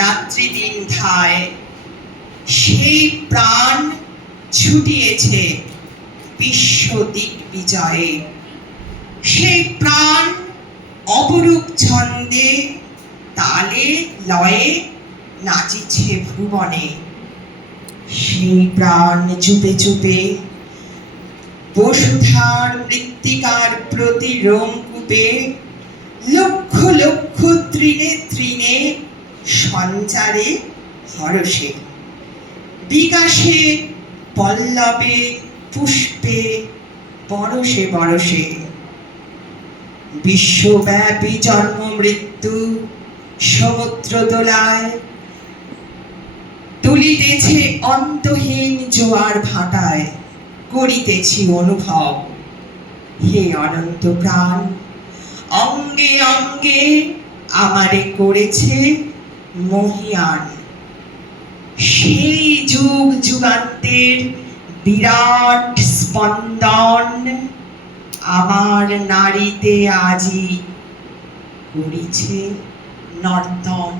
রাত্রি দিন ধায় সেই প্রাণ ছুটিয়েছে বিশ্ব দিগ্বিজয়ে। সেই প্রাণ অপরূপ ছন্দে তালে লয়ে নাচিছে ভুবনে। সেই প্রাণ চুপে চুপে বসুধার মৃত্তিকার প্রতি রোমকূপে লক্ষ লক্ষ তৃণে তৃণে সঞ্চারে হরষে, বিকাশে পল্লবে পুষ্পে বরষে বরষে। বিশ্বব্যাপী জন্ম মৃত্যু সমুদ্র দোলায় তুলিতেছে অন্তহীন জোয়ার ভাটায়, করিতেছি অনুভব। হে অনন্ত প্রাণ, অঙ্গে অঙ্গে আমারে করেছে মহিয়ান। সেই যুগ যুগান্তের বিরাট স্পন্দন আমার নারীতে আজি করিছে নর্তন।